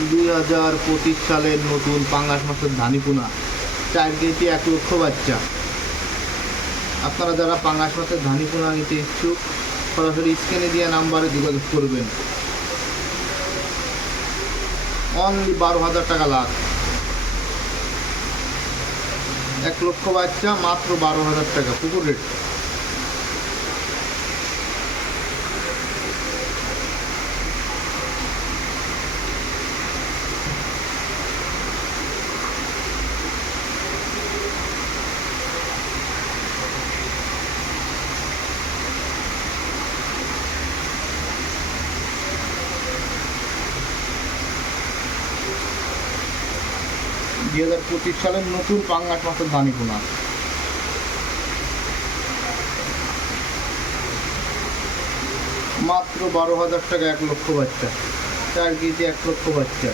2025 সালের নতুন পাঙ্গাস মাছের ধানিপোনা 4 কেজি 1 লক্ষ বাচ্চা। আপনারা যারা পাঙ্গাস মাছের ধানিপোনা নিতে ইচ্ছুক সরাসরি স্ক্রিনে দেওয়া নাম্বারে যোগাযোগ করবেন। অনলি 12,000 টাকা লাখ। 1 লক্ষ বাচ্চা মাত্র 12,000 টাকা পুকুর রেট। দুই 2025 সালের নতুন পাঙ্গাস মাছের ধানিপোনা মাত্র 12,000 টাকা 1 লক্ষ বাচ্চা। 4 কেজি 1 লক্ষ বাচ্চা।